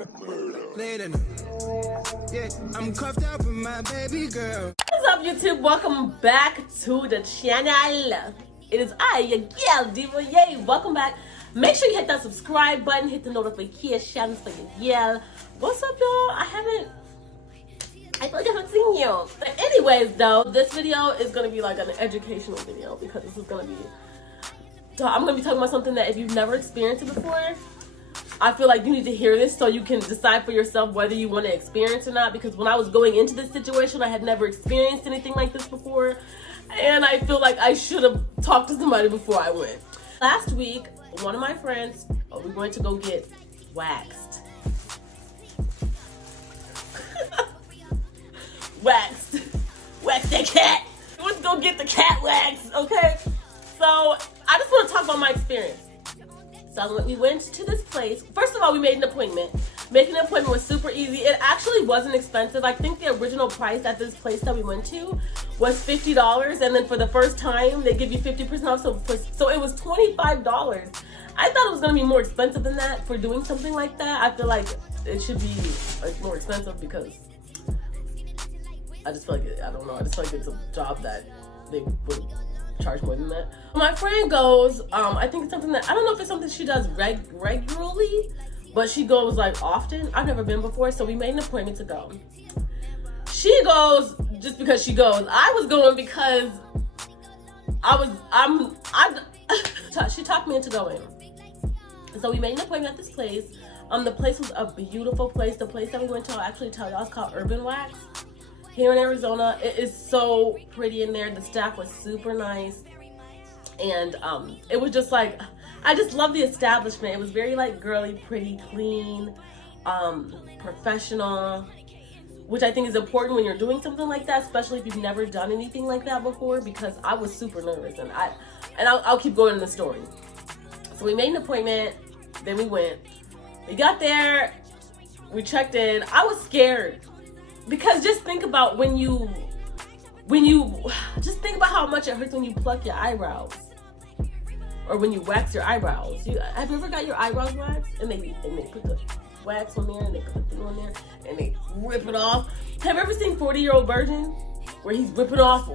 Yeah, I'm cuffed up with my baby girl. What's up, YouTube? Welcome back to the channel. It is I, your girl, Diva. Yay! Welcome back. Make sure you hit that subscribe button, hit the notifications for your girl. What's up, y'all? I feel like I haven't seen you. But anyways, though, this video is gonna be like an educational video because this is gonna be. I'm gonna be talking about something that if you've never experienced it before, I feel like you need to hear this so you can decide for yourself whether you want to experience or not. Because when I was going into this situation, I had never experienced anything like this before. And I feel like I should have talked to somebody before I went. Last week, one of my friends, we went to go get waxed. Wax that cat. We went to go get the cat waxed, okay? So I just want to talk about my experience. So we went to this place. First of all, we made an appointment. Making an appointment was super easy. It actually wasn't expensive. I think the original price at this place that we went to was $50. And then for the first time, they give you 50% off. So it was $25. I thought it was going to be more expensive than that for doing something like that. I feel like it should be like more expensive because I just feel like, I don't know. I just feel like it's a job that they would charge more than that. My friend goes, I think it's something that, I don't know if it's something she does regularly, but she goes like often. I've never been before, so we made an appointment to go. She goes just because she goes. I was going because she talked me into going. So we made an appointment at this place. The place was a beautiful place. The place that we went to, I'll actually tell y'all, it's called Urban Wax. Here in Arizona, it is so pretty in there. The staff was super nice, and it was just like, I just love the establishment. It was very like girly, pretty, clean, professional, which I think is important when you're doing something like that, especially if you've never done anything like that before. Because I was super nervous, and I'll keep going in the story. So we made an appointment, then we went. We got there, we checked in. I was scared. Because just think about when you just think about how much it hurts when you pluck your eyebrows or when you wax your eyebrows. Have you ever got your eyebrows waxed and they put the wax on there and they put the thing on there and they rip it off? Have you ever seen 40-Year-Old Virgin where he's ripping off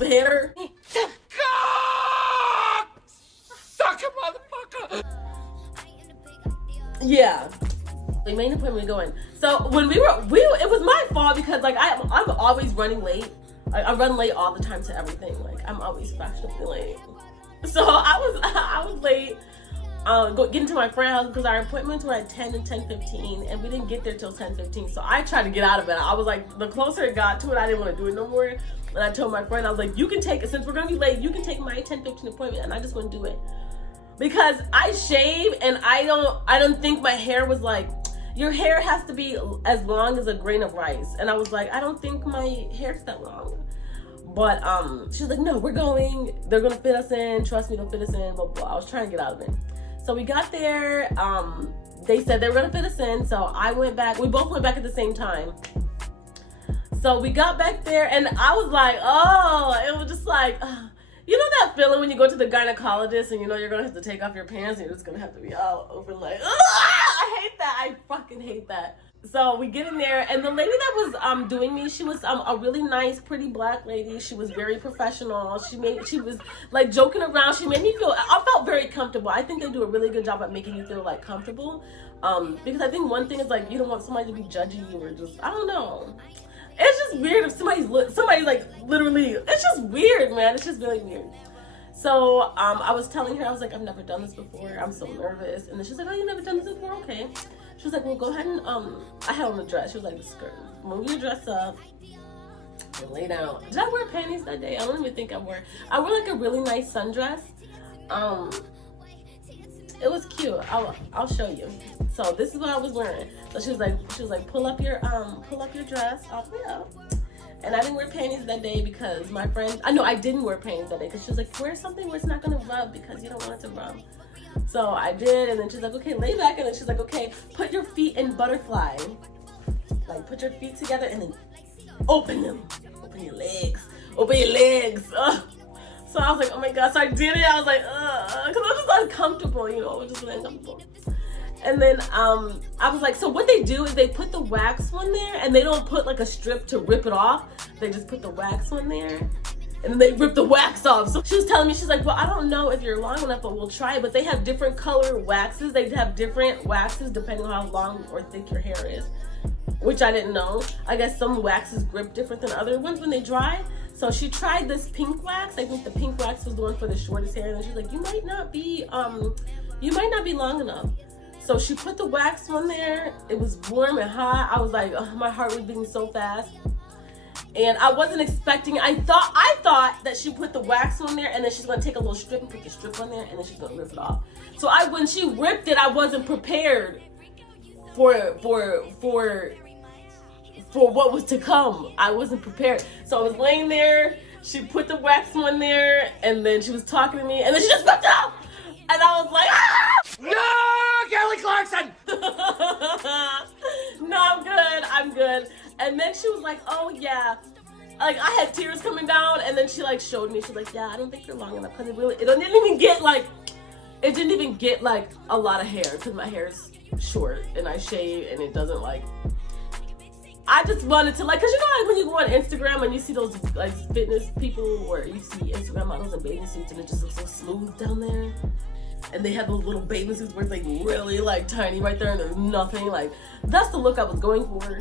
the hair? Suck it, motherfucker! Yeah. We made an appointment going. So when it was my fault because like I'm always running late. I run late all the time to everything. Like I'm always fashionably late. So I was late getting to my friend's house because our appointments were at 10 and 10:15 and we didn't get there till 10:15. So I tried to get out of it. I was like, the closer it got to it, I didn't want to do it no more. And I told my friend, I was like, you can take it, since we're gonna be late, you can take my 10:15 appointment, and I just wouldn't do it. Because I shave and I don't think my hair was like, your hair has to be as long as a grain of rice. And I was like, I don't think my hair's that long. But she's like, no, we're going. They're gonna fit us in. Trust me, they'll fit us in. Blah, blah. I was trying to get out of it. So we got there. They said they were gonna fit us in. So I went back. We both went back at the same time. So we got back there and I was like, oh, it was just like, you know that feeling when you go to the gynecologist and you know you're gonna have to take off your pants and you're just gonna have to be all open like, I hate that. I fucking hate that. So we get in there and the lady that was doing me, she was a really nice, pretty black lady. She was very professional. She was like joking around. She made me feel, I felt very comfortable. I think they do a really good job at making you feel like comfortable. Because I think one thing is like you don't want somebody to be judging you or just, I don't know. It's just weird if somebody's like literally, it's just weird, man. It's just really weird. So I was telling her, I was like, I've never done this before. I'm so nervous. And then she's like, oh, you never done this before? Okay. She was like, well, go ahead and, I had on a dress. She was like, skirt. Move your dress up and lay down. Did I wear panties that day? I don't even think I wore like a really nice sundress. It was cute. I'll show you. So this is what I was wearing. So she was like, pull up your dress. Yeah. And I didn't wear panties that day because my friend, I didn't wear panties that day because she was like, wear something where it's not gonna rub because you don't want it to rub. So I did, and then she's like, okay, lay back, and then she's like, okay, put your feet in butterfly. Like put your feet together and then open them. Open your legs. Open your legs. So I was like, oh my God. So I did it. I was like, because I was just uncomfortable, you know, I was just really uncomfortable. And then I was like, so what they do is they put the wax one there, and they don't put like a strip to rip it off. They just put the wax one there, and then they rip the wax off. So she was telling me, she's like, well, I don't know if you're long enough, but we'll try it. But they have different color waxes. They have different waxes depending on how long or thick your hair is, which I didn't know. I guess some waxes grip different than other ones when they dry. So she tried this pink wax. I think the pink wax was the one for the shortest hair. And then she's like, you might not be long enough. So she put the wax one there. It was warm and hot. I was like, oh, my heart was beating so fast. And I wasn't expecting, I thought that she put the wax on there and then she's gonna take a little strip and put the strip on there and then she's gonna rip it off. So when she ripped it, I wasn't prepared for what was to come. I wasn't prepared. So I was laying there, she put the wax on there, and then she was talking to me, and then she just ripped it off! And I was like, ah! No, Kelly Clarkson! No, I'm good. And then she was like, oh yeah. Like, I had tears coming down, and then she like showed me, she's like, yeah, I don't think you're long enough, because it didn't even get like a lot of hair, because my hair is short, and I shave, and it doesn't like, I just wanted to like, cause you know like when you go on Instagram and you see those like fitness people, or you see Instagram models in bathing suits and it just looks so smooth down there, and they have those little bathing suits where it's like really like tiny right there and there's nothing. Like, that's the look I was going for,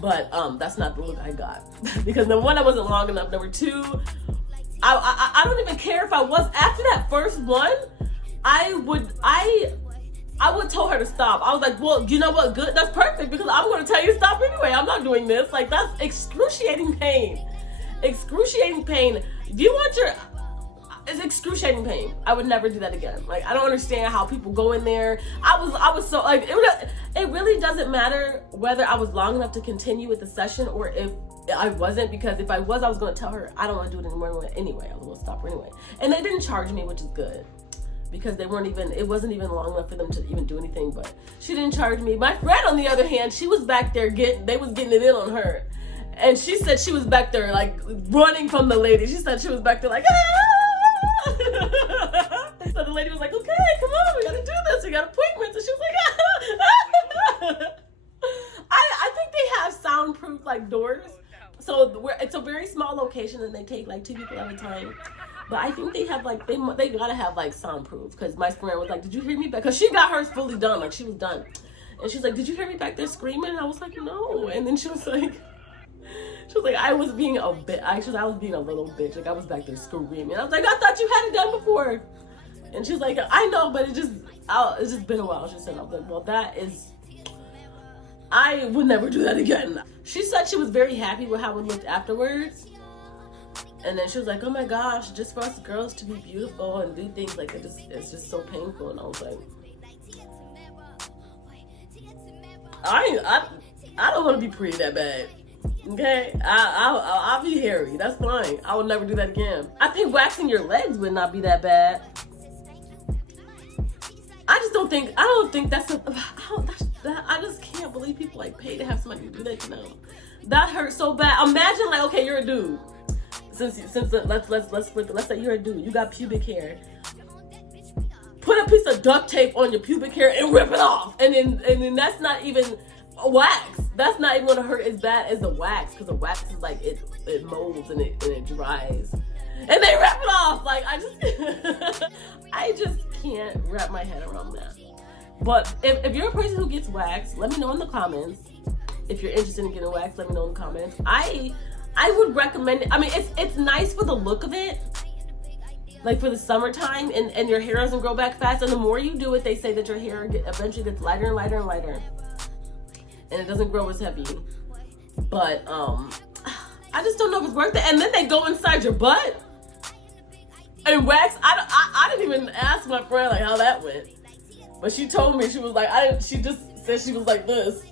but that's not the look I got. Because number one, I wasn't long enough. Number two, I don't even care if I was. After that first one, I would tell her to stop. I was like, well, you know what? Good. That's perfect, because I'm going to tell you to stop anyway. I'm not doing this. Like, that's excruciating pain. Excruciating pain. If you want it's excruciating pain. I would never do that again. Like, I don't understand how people go in there. I was so, like, it really doesn't matter whether I was long enough to continue with the session or if I wasn't, because if I was going to tell her, I don't want to do it anymore anyway. I was going to stop her anyway. And they didn't charge me, which is good, because it wasn't even long enough for them to even do anything, but she didn't charge me. My friend, on the other hand, she was back there they was getting it in on her. And she said she was back there like running from the lady. She said she was back there like, ah! So the lady was like, okay, come on, we gotta do this. We got appointments. And she was like, ah! I think they have soundproof like doors. So it's a very small location and they take like 2 people at a time. But I think they have like, they gotta have like soundproof, because my friend was like, did you hear me back? Because she got hers fully done, like she was done. And she's like, did you hear me back there screaming? And I was like, no. And then she was like, I was being a bit, actually I was being a little bitch. Like, I was back there screaming. I was like, I thought you had it done before. And she's like, I know, but it's just been a while. She said, I was like, well, I would never do that again. She said she was very happy with how it looked afterwards. And then she was like, oh my gosh, just for us girls to be beautiful and do things like it's just so painful. And I was like, I don't want to be pretty that bad. Okay, I'll be hairy. That's fine. I will never do that again. I think waxing your legs would not be that bad. I don't think that's I just can't believe people like pay to have somebody do that to them. That hurts so bad. Imagine like, okay, you're a dude. Let's flip it. Let's say you're a dude. You got pubic hair. Put a piece of duct tape on your pubic hair and rip it off. And then that's not even wax. That's not even gonna hurt as bad as the wax, because the wax is like it molds and it dries. And they rip it off. Like, I just can't wrap my head around that. But if you're a person who gets waxed, let me know in the comments. If you're interested in getting waxed, let me know in the comments. I would recommend it. I mean, it's nice for the look of it, like for the summertime, and your hair doesn't grow back fast. And the more you do it, they say that your hair eventually gets lighter and lighter and lighter, and it doesn't grow as heavy. But I just don't know if it's worth it. And then they go inside your butt and wax. I didn't even ask my friend like how that went, but she told me, she was like, she just said she was like this.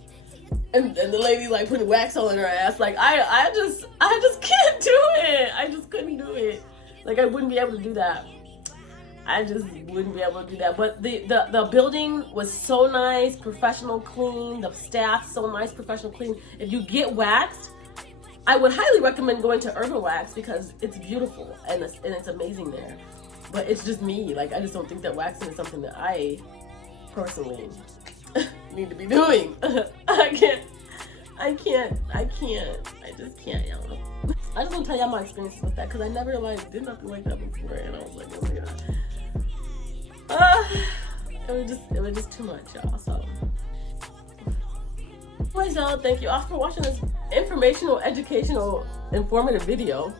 And the lady like putting wax all in her ass. Like, I just can't do it. I just couldn't do it. Like, I wouldn't be able to do that. I just wouldn't be able to do that. But the building was so nice, professional, clean. The staff so nice, professional, clean. If you get waxed, I would highly recommend going to Urban Wax, because it's beautiful and it's amazing there. But it's just me. Like, I just don't think that waxing is something that I personally need to be doing. I just can't, y'all. I just want to tell y'all my experiences with that because I never like did nothing like that before, and I was like, oh my god. It was just too much, y'all. So, anyways, y'all, thank you all for watching this informational, educational, informative video.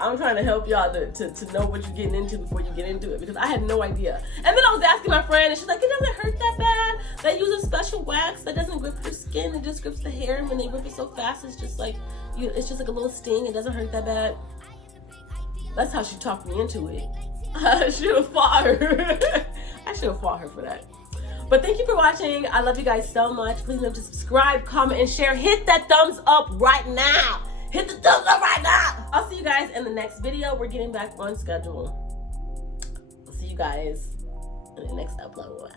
I'm trying to help y'all to know what you're getting into before you get into it, because I had no idea. And then I was asking my friend, and she's like, it doesn't hurt that bad. They use a special wax that doesn't grip your skin, it just grips the hair, and when they rip it so fast, it's just like it's just like a little sting. It doesn't hurt that bad. That's how she talked me into it. I should have fought her. I should have fought her for that. But thank you for watching. I love you guys so much. Please remember to subscribe, comment, and share. Hit that thumbs up right now. Hit the thumbs up right now. I'll see you guys in the next video. We're getting back on schedule. I'll see you guys in the next upload.